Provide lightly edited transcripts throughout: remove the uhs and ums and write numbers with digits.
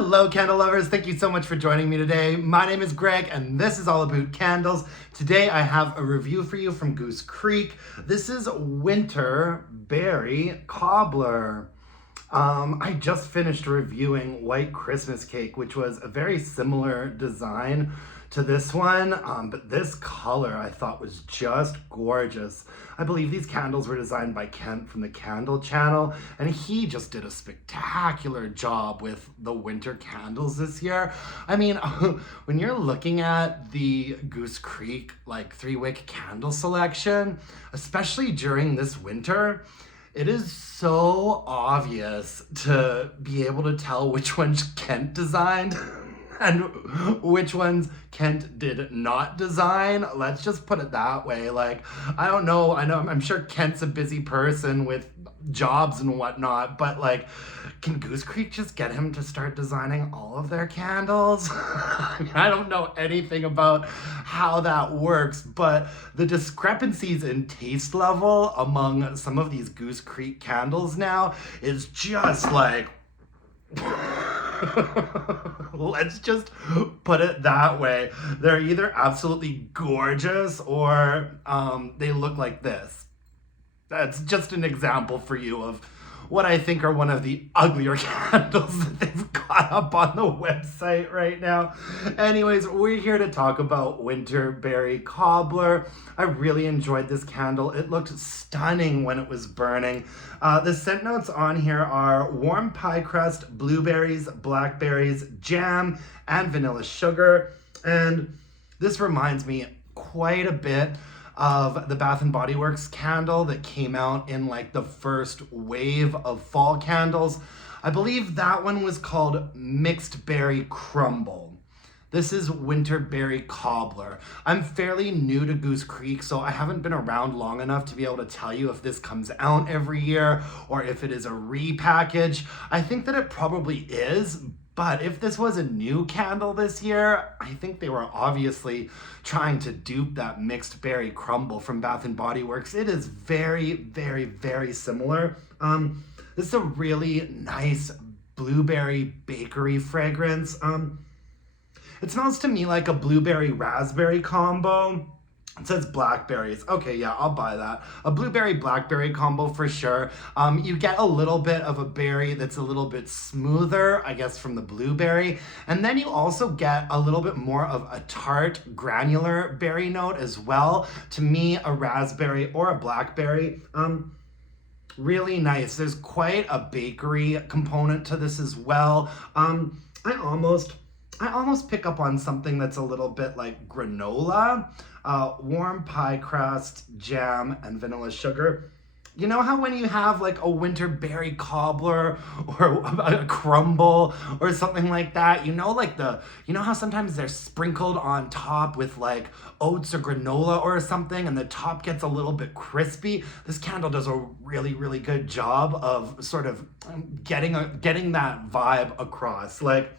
Hello candle lovers, thank you so much for joining me today. My name is Greg and this is all about candles. Today I have a review for you from Goose Creek. This is Winter Berry Cobbler. I just finished reviewing White Christmas Cake, which was a very similar design to this one, but this color I thought was just gorgeous. I believe these candles were designed by Kent from the Candle Channel, and he just did a spectacular job with the winter candles this year. I mean, when you're looking at the Goose Creek like 3-wick candle selection, especially during this winter, it is so obvious to be able to tell which ones Kent designed and which ones Kent did not design. Let's just put it that way. Like, I'm sure Kent's a busy person with jobs and whatnot, but like, can Goose Creek just get him to start designing all of their candles? I don't know anything about how that works, but the discrepancies in taste level among some of these Goose Creek candles now is just like, let's just put it that way. They're either absolutely gorgeous or they look like this. That's just an example for you of what I think are one of the uglier candles that they've got up on the website right now. Anyways, we're here to talk about Winter Berry Cobbler. I really enjoyed this candle. It looked stunning when it was burning. The scent notes on here are warm pie crust, blueberries, blackberries, jam, and vanilla sugar. And this reminds me quite a bit of the Bath & Body Works candle that came out in like the first wave of fall candles. I believe that one was called Mixed Berry Crumble. This is Winter Berry Cobbler. I'm fairly new to Goose Creek, so I haven't been around long enough to be able to tell you if this comes out every year or if it is a repackage. I think that it probably is, but if this was a new candle this year, I think they were obviously trying to dupe that Mixed Berry Crumble from Bath & Body Works. It is very, very, very similar. This is a really nice blueberry bakery fragrance. It smells to me like a blueberry raspberry combo. It says blackberries. Okay, yeah, I'll buy that. A blueberry blackberry combo for sure. You get a little bit of a berry that's a little bit smoother, I guess, from the blueberry. And then you also get a little bit more of a tart, granular berry note as well. To me, a raspberry or a blackberry. Really nice. There's quite a bakery component to this as well. I almost pick up on something that's a little bit like granola. Warm pie crust, jam, and vanilla sugar. You know how when you have like a winter berry cobbler or a crumble or something like that, you know how sometimes they're sprinkled on top with like oats or granola or something and the top gets a little bit crispy? This candle does a really, really good job of sort of getting that vibe across. Like,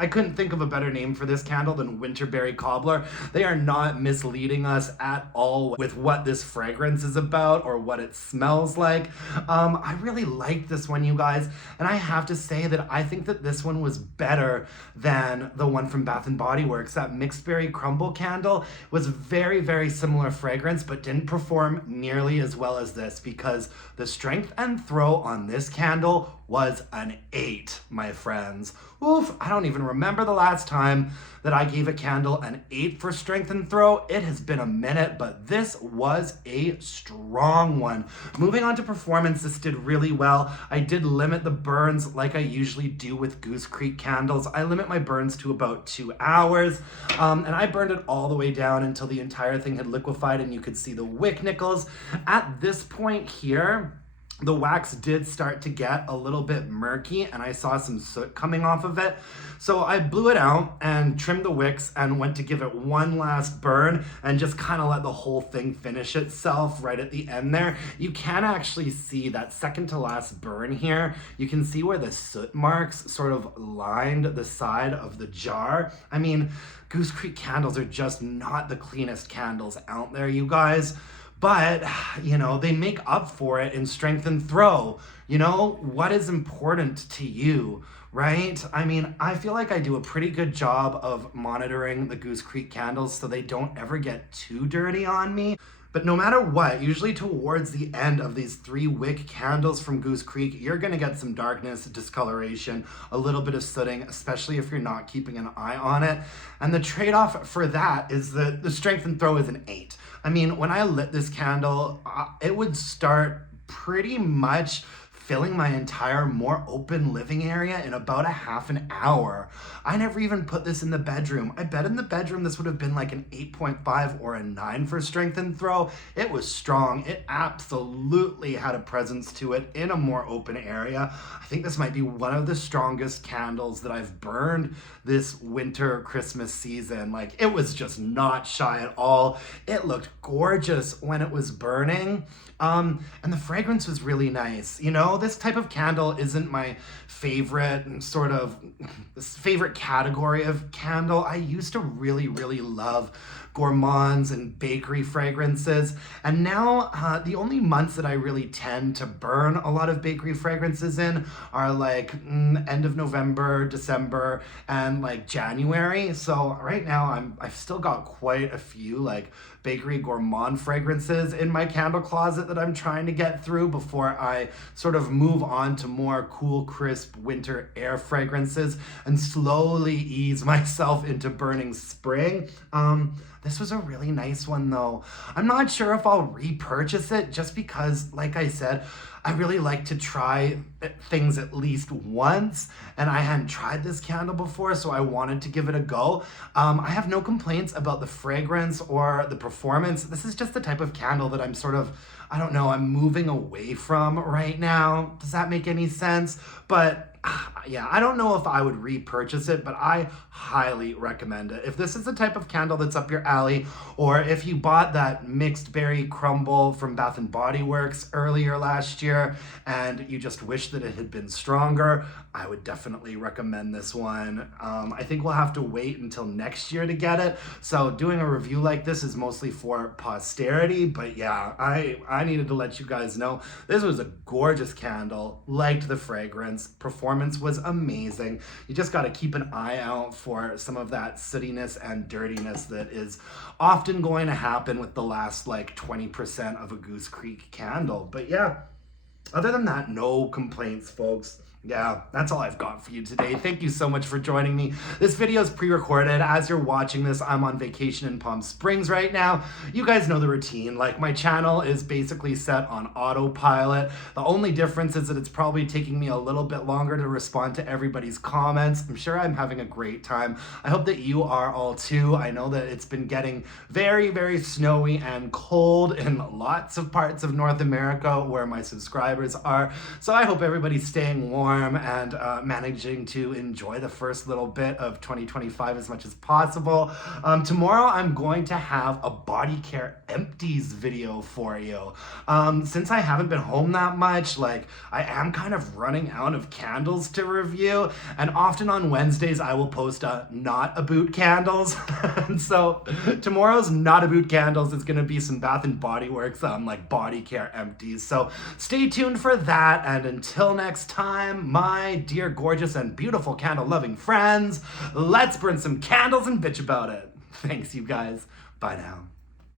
I couldn't think of a better name for this candle than Winter Berry Cobbler. They are not misleading us at all with what this fragrance is about or what it smells like. I really liked this one, you guys, and I have to say that I think that this one was better than the one from Bath & Body Works. That Mixed Berry Crumble candle was very, very similar fragrance, but didn't perform nearly as well as this because the strength and throw on this candle was an 8, my friends. Oof, I don't even remember the last time that I gave a candle an 8 for strength and throw. It has been a minute, but this was a strong one. Moving on to performance, this did really well. I did limit the burns like I usually do with Goose Creek candles. I limit my burns to about 2 hours, and I burned it all the way down until the entire thing had liquefied and you could see the wick nickels. At this point here, the wax did start to get a little bit murky and I saw some soot coming off of it. So I blew it out and trimmed the wicks and went to give it one last burn and just kind of let the whole thing finish itself right at the end there. You can actually see that second to last burn here. You can see where the soot marks sort of lined the side of the jar. I mean, Goose Creek candles are just not the cleanest candles out there, you guys. But, you know, they make up for it in strength and throw. You know, what is important to you right? I mean, I feel like I do a pretty good job of monitoring the Goose Creek candles so they don't ever get too dirty on me. But no matter what, usually towards the end of these 3-wick candles from Goose Creek, you're gonna get some darkness, discoloration, a little bit of sooting, especially if you're not keeping an eye on it. And the trade-off for that is that the strength and throw is an 8. I mean, when I lit this candle, it would start pretty much filling my entire more open living area in about a half an hour. I never even put this in the bedroom. I bet in the bedroom this would have been like an 8.5 or a 9 for strength and throw. It was strong. It absolutely had a presence to it in a more open area. I think this might be one of the strongest candles that I've burned this winter Christmas season. Like, it was just not shy at all. It looked gorgeous when it was burning. And the fragrance was really nice. You know, this type of candle isn't my favorite category of candle. I used to really, really love gourmands and bakery fragrances. And now the only months that I really tend to burn a lot of bakery fragrances in are like end of November, December, and like January. So right now I've still got quite a few like bakery gourmand fragrances in my candle closet that I'm trying to get through before I sort of move on to more cool, crisp winter air fragrances and slowly ease myself into burning spring. This was a really nice one though. I'm not sure if I'll repurchase it just because, like I said, I really like to try things at least once, and I hadn't tried this candle before, so I wanted to give it a go. I have no complaints about the fragrance or the performance. This is just the type of candle that I'm sort of, I don't know, I'm moving away from right now. Does that make any sense? But yeah, I don't know if I would repurchase it, but I highly recommend it. If this is the type of candle that's up your alley, or if you bought that mixed berry crumble from Bath and Body Works earlier last year and you just wish that it had been stronger, I would definitely recommend this one. I think we'll have to wait until next year to get it. So doing a review like this is mostly for posterity, but yeah, I needed to let you guys know this was a gorgeous candle, liked the fragrance, performance was amazing. You just got to keep an eye out for some of that sootiness and dirtiness that is often going to happen with the last like 20% of a Goose Creek candle. But yeah, other than that, no complaints, folks. Yeah, that's all I've got for you today. Thank you so much for joining me. This video is pre-recorded. As you're watching this, I'm on vacation in Palm Springs right now. You guys know the routine. Like, my channel is basically set on autopilot. The only difference is that it's probably taking me a little bit longer to respond to everybody's comments. I'm sure I'm having a great time. I hope that you are all too. I know that it's been getting very, very snowy and cold in lots of parts of North America where my subscribers are. So I hope everybody's staying warm and managing to enjoy the first little bit of 2025 as much as possible. Tomorrow I'm going to have a body care empties video for you. Since I haven't been home that much, like, I am kind of running out of candles to review, and often on Wednesdays I will post not Aboot candles. And so tomorrow's not Aboot candles is gonna be some Bath and Body Works like body care empties. So stay tuned for that, and until next time, my dear, gorgeous, and beautiful candle-loving friends, let's burn some candles and bitch about it. Thanks, you guys. Bye now.